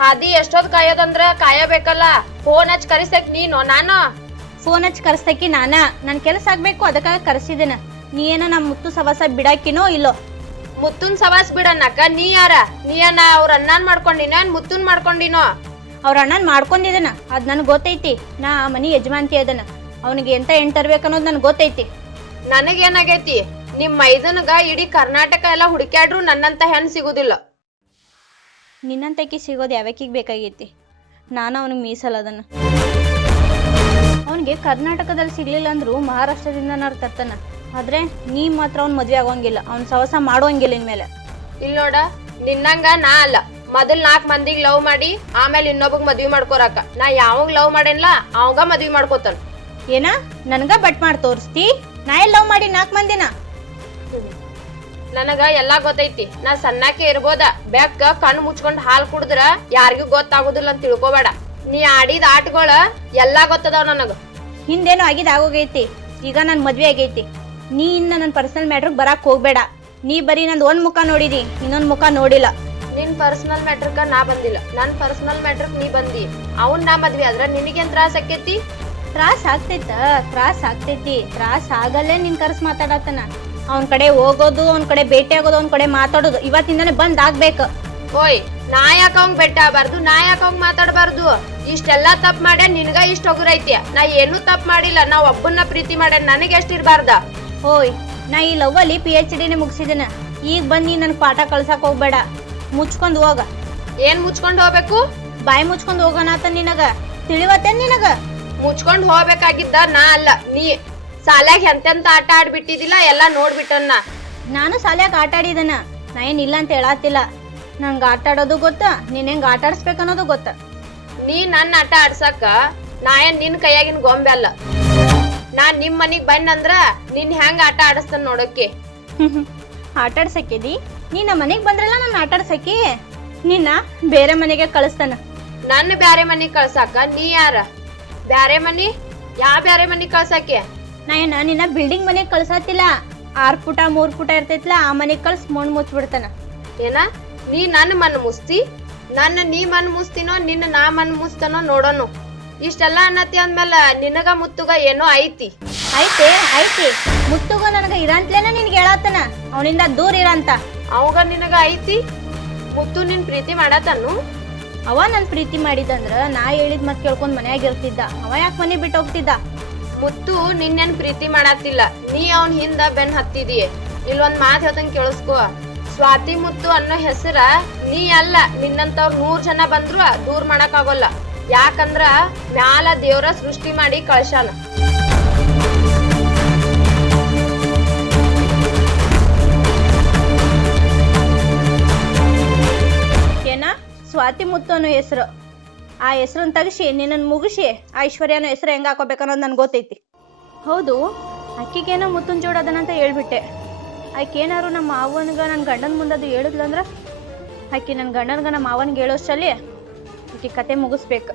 ಹಾದಿ ಎಷ್ಟೊತ್ ಕಾಯೋದಂದ್ರ ಕಾಯಬೇಕಲ್ಲ. ಫೋನ್ ಹಚ್ ಕರಿಸಕ್ ನೀನು ನಾನು ಫೋನ್ ಹಚ್ಚಿ ಕರ್ಸ್ತಕಿ ನಾನ? ನನ್ ಕೆಲಸ ಆಗ್ಬೇಕು, ಅದಕ್ಕಾಗ ಕರ್ಸಿದ್ದೇನ. ನೀ ಏನ ನಮ್ ಮುತ್ತು ಸವಾಸ ಬಿಡಾಕಿನೋ ಇಲ್ಲೋ? ಮುತ್ತುನ್ ಸವಾಸ್ ಬಿಡನ್ನಕ ನೀ ಯಾರ? ನೀ ಅಣ್ಣ ಅವ್ರ ಅಣ್ಣನ್ ಮಾಡ್ಕೊಂಡಿನ ಮುತ್ತುನ್ ಮಾಡ್ಕೊಂಡಿನೋ? ಅವ್ರ ಅಣ್ಣನ್ ಮಾಡ್ಕೊಂಡಿದನ, ಅದ್ ನನ್ಗ್ ಗೊತ್ತೈತಿ. ನಾ ಮನಿ ಯಜಮಾನ್ತಿ ಅದನ, ಅವನಿಗೆ ಎಂತ ತರ್ಬೇಕು ಅನ್ನೋದು ನನ್ಗೆ ಗೊತ್ತೈತಿ. ನನಗೇನಾಗೈತಿ? ನಿಮ್ ಮೈದನ್ಗ ಇಡೀ ಕರ್ನಾಟಕ ಎಲ್ಲ ಹುಡುಕ್ಯಾಡ್ರು ನನ್ನಂತ ಹೆಣ್ ಸಿಗುದಿಲ್ಲ. ನಿನ್ನಂತಕಿ ಸಿಗೋದು ಯಾವಕ್ಕಿಗ್ ಬೇಕಾಗೈತಿ? ನಾನು ಅವನಿಗೆ ಮೀಸಲದನ. ಅವನಿಗೆ ಕರ್ನಾಟಕದಲ್ಲಿ ಸಿಗ್ಲಿಲ್ಲ ಅಂದ್ರು ಮಹಾರಾಷ್ಟ್ರದಿಂದ ತರ್ತಾನ. ಆದ್ರೆ ನೀ ಮಾತ್ರ ಅವ್ನ್ ಮದ್ವೆ ಆಗೋಂಗಿಲ್ಲ, ಅವ್ನ ಸವಸ ಮಾಡೋಂಗಿಲ್ಲ ಇನ್ಮೇಲೆ. ಇಲ್ ನೋಡ, ನಿನ್ನಂಗ ನಾ ಅಲ್ಲ. ಮೊದಲ್ 4 ಮಂದಿಗ್ ಲವ್ ಮಾಡಿ ಆಮೇಲೆ ಇನ್ನೊಬ್ಬಗ್ ಮದ್ವಿ ಮಾಡ್ಕೊರಾಕ. ನಾ ಯಾವಾಗ ಲವ್ ಮಾಡೇನ್ಲ ಅವಂಗ ಮದ್ವಿ ಮಾಡ್ಕೋತಾನ. ಏನ ನನ್ಗ ಬಟ್ ಮಾಡಿ ತೋರಿಸ್ತಿ? ನಾ ಎಲ್ಲಿ ಲವ್ ಮಾಡಿ 4 ಮಂದಿನ? ನನಗ ಎಲ್ಲಾ ಗೊತ್ತೈತಿ. ನಾ ಸಣ್ಣಾಕೆ ಇರ್ಬೋದ, ಬೆಕ್ಕ ಕಣ್ಣು ಮುಚ್ಕೊಂಡ್ ಹಾಲ್ ಕುಡಿದ್ರ ಯಾರಿಗೂ ಗೊತ್ತಾಗುದಿಲ್ಲ ಅಂತ ತಿಳ್ಕೊಬೇಡ. ನೀ ಆಡಿದ ಆಟಗಳ ಎಲ್ಲಾ ಗೊತ್ತದಾವ್ ನನಗ. ಹಿಂದೇನು ಆಗಿದ್ ಆಗೋಗೈತಿ, ಈಗ ನನ್ ಮದ್ವೆ ಆಗೈತಿ. ನೀ ಇನ್ನ ನನ್ ಪರ್ಸನಲ್ ಮ್ಯಾಟ್ರಿಗೆ ಬರಾಕ್ ಹೋಗ್ಬೇಡ. ನೀ ಬರೀ ನಂದ್ ಒಂದ್ ಮುಖ ನೋಡಿದಿ, ಇನ್ನೊಂದ್ ಮುಖ ನೋಡಿಲ್ಲ. ನಿನ್ ಪರ್ಸನಲ್ ಮ್ಯಾಟ್ರಕ ನಾ ಬಂದಿಲ್ಲ, ನನ್ ಪರ್ಸನಲ್ ಮ್ಯಾಟ್ರಕ್ ನೀ ಬಂದಿ. ಅವನ್ ನಾ ಮದ್ವೆ ಆದ್ರ ನಿನಗೇನ್ ತ್ರಾಸ ಆಕೇತಿ? ತ್ರಾಸ ಆಗ್ತೈತಿ. ತ್ರಾಸ ಆಗಲ್ಲೇ ನಿನ್ ಕರ್ಸ್ ಮಾತಾಡತನ. ಅವ್ನ ಕಡೆ ಹೋಗೋದು, ಅವ್ನ ಕಡೆ ಭೇಟಿ ಆಗೋದು, ಅವ್ನ ಕಡೆ ಮಾತಾಡೋದು ಇವತ್ತಿಂದಾನೆ ಬಂದ್ ಆಗ್ಬೇಕು. ಓಯ್, ನಾ ಯಾಕ ಅವಂಗ್ ಬೆಟ್ಟ ಆಗಬಾರ್ದು? ನಾ ಯಾಕ ಅವಂಗ್ ಮಾತಾಡಬಾರ್ದು? ಇಷ್ಟೆಲ್ಲಾ ತಪ್ಪ ಮಾಡ್ಯ ನಿನ್ಗ ಇಷ್ಟ ಹೋಗುರೈತಿ. ನಾ ಏನು ತಪ್ಪ ಮಾಡಿಲ್ಲ. ನಾ ಒಬ್ಬನ್ನ ಪ್ರೀತಿ ಮಾಡ್ಯ, ನನಗೆ ಎಷ್ಟ ಇರ್ಬಾರ್ದ? ಓಯ್, ನಾ ಈ ಲವ್ ಅಲ್ಲಿ PhD ಮುಗಿಸಿದನ. ಈಗ ಬಂದ್ ನೀ ನನ್ ಪಾಠ ಕಳ್ಸಾಕ್ ಹೋಗ್ಬೇಡ. ಮುಚ್ಕೊಂಡ್ ಹೋಗ. ಏನ್ ಮುಚ್ಕೊಂಡ್ ಹೋಗ್ಬೇಕು? ಬಾಯಿ ಮುಚ್ಕೊಂಡ್ ಹೋಗೋಣಾತ ನಿನಗ ತಿಳಿವತ್ತೇನ್? ನಿನಗ ಮುಚ್ಕೊಂಡ್ ಹೋಗ್ಬೇಕಾಗಿದ್ದ ನಾ ಅಲ್ಲ, ನೀ. ಸಾಲ್ಯಾಗ ಎಂತೆಂತ ಆಟ ಆಡ್ಬಿಟ್ಟಿದಿಲ್ಲ, ಎಲ್ಲಾ ನೋಡ್ಬಿಟ್ಟನ್ನ. ನಾನು ಸಾಲ್ಯಾಗ ಆಟ ಆಡಿದನ, ನಾ ಏನ್ ಇಲ್ಲ ಅಂತ ಹೇಳತ್ತಿಲ್ಲ. ನಂಗ ಆಟ ಆಡೋದು ಗೊತ್ತ, ನೀನ್ ಹೆಂಗ್ ಆಟ ಆಡಿಸ್ಬೇಕನ್ನೋದು ಗೊತ್ತ. ನೀ ನನ್ ಆಟ ಆಡ್ಸಕ್ಕ ನಾ ಏನ್ ನಿನ್ ಕೈಯಾಗಿನ ಗೊಂಬೆ ಅಲ್ಲ. ನಾ ನಿಮ್ ಮನಿಗ್ ಬಂದಂದ್ರ ನಿನ್ ಹೆಂಗ್ ಆಟ ಆಡಸ್ತಾನ ನೋಡಕ್ಕೆ. ಆಟ ಆಡ್ಸಕ್ಕಿದಿ? ನೀ ನಮ್ಮ ಮನೆಗ್ ಬಂದ್ರಲ್ಲ ನಾನು ಆಟ ಆಡ್ಸಕ್ಕಿ. ನಿನ್ನ ಬೇರೆ ಮನೆಗೆ ಕಳಿಸ್ತಾನ. ನನ್ನ ಬ್ಯಾರೆ ಮನಿಗ್ ಕಳ್ಸಾಕ ನೀ ಯಾರ? ಬ್ಯಾರೆ ಮನಿ? ಯಾ ಬ್ಯಾರೆ ಮನಿಗ್ ಕಳ್ಸಾಕೆ? ನಾ ಏನ ನಿನ್ನ ಬಿಲ್ಡಿಂಗ್ ಮನೆಗ್ ಕಳ್ಸತ್ತಿಲ್ಲ. 6 ಫುಟ 3 ಫುಟ ಇರ್ತೈತ್ಲ, ಆ ಮನೆಗ್ ಕಳ್ಸ್ ಮಣ್ಣು ಮುಚ್ಬಿಡ್ತಾನ. ಏನ ನೀ ನನ್ನ ಮಣ್ಣು ಮುಸ್ತಿ? ನನ್ನ ನೀ ಮಣ್ಣು ಮುಸ್ತಿನೋ ನಿನ್ನ ನಾ ಮಣ್ಣು ಮುಸ್ತಾನೋ ನೋಡೋನು. ಇಷ್ಟೆಲ್ಲಾ ಅನ್ನತಿ ಅಂದ್ಮೇಲೆ ನಿನಗ ಮುತ್ತುಗ ಏನೋ ಐತಿ. ಐತಿ ಮುತ್ತುಗ ನನಗ ಇರಂತ್ಲೇನ ನಿನ್ಗೆ ಹೇಳತ್ತನ, ಅವನಿಂದ ದೂರ ಇರಂತ. ಅವಾಗ ನಿನಗ ಐತಿ? ಮುತ್ತು ನಿನ್ ಪ್ರೀತಿ ಮಾಡತನು? ಅವ ನನ್ ಪ್ರೀತಿ ಮಾಡಿದಂದ್ರ ನಾ ಹೇಳಿದ್ ಮತ್ ಕೇಳ್ಕೊಂಡ್ ಮನ್ಯಾಗ ಇರ್ತಿದ್ದ. ಅವ ಯಾಕೆ ಮನೆ ಬಿಟ್ಟು ಹೋಗ್ತಿದ್ದ? ಮುತ್ತು ನಿನ್ನೇನ್ ಪ್ರೀತಿ ಮಾಡತ್ತಿಲ್ಲ, ನೀ ಅವನ್ ಹಿಂದ ಬೆನ್ ಹತ್ತಿದೀಯ. ಇಲ್ಲೊಂದ್ ಮಾತ್ ಹೇಳ್ತಂಗ್ ಕೇಳಿಸ್ಕೋ. ಸ್ವಾತಿ ಮುತ್ತು ಅನ್ನೋ ಹೆಸರ ನೀ ಅಲ್ಲ, ನಿನ್ನಂತವ್ರ 100 ಜನ ಬಂದ್ರು ದೂರ ಮಾಡಕ್ ಆಗೋಲ್ಲ. ಯಾಕಂದ್ರ ಮ್ಯಾಲ ದೇವ್ರ ಸೃಷ್ಟಿ ಮಾಡಿ ಕಳ್ಸಾನ. ಏನ ಸ್ವಾತಿ ಮುತ್ತು ಅನ್ನೋ ಹೆಸರು? ಆ ಹೆಸರನ್ನ ತೆಗಿಸಿ ನಿನ್ನ ಮುಗಿಸಿ ಐಶ್ವರ್ಯ ಅನ್ನೋ ಹೆಸರು ಹೆಂಗ ಹಾಕೋಬೇಕನ್ನೋದು ನನ್ಗೆ ಗೊತ್ತೈತಿ. ಹೌದು, ಅಕ್ಕಿಗೇನೋ ಮುತ್ತುನ್ ಜೋಡದನಂತ ಹೇಳ್ಬಿಟ್ಟೆ. ಆಕೇನಾರು ನಮ್ಮ ಮಾವನ್ಗ ನನ್ನ ಗಂಡನ ಮುಂದದು ಹೇಳಿದ್ಲಂದ್ರ ಆಕಿ ನನ್ನ ಗಂಡನ್ಗ ನಮ್ಮ ಮಾವನ್ಗೆ ಹೇಳೋಷ್ಟರಲ್ಲಿ ಆಕಿ ಕತೆ ಮುಗಿಸ್ಬೇಕು.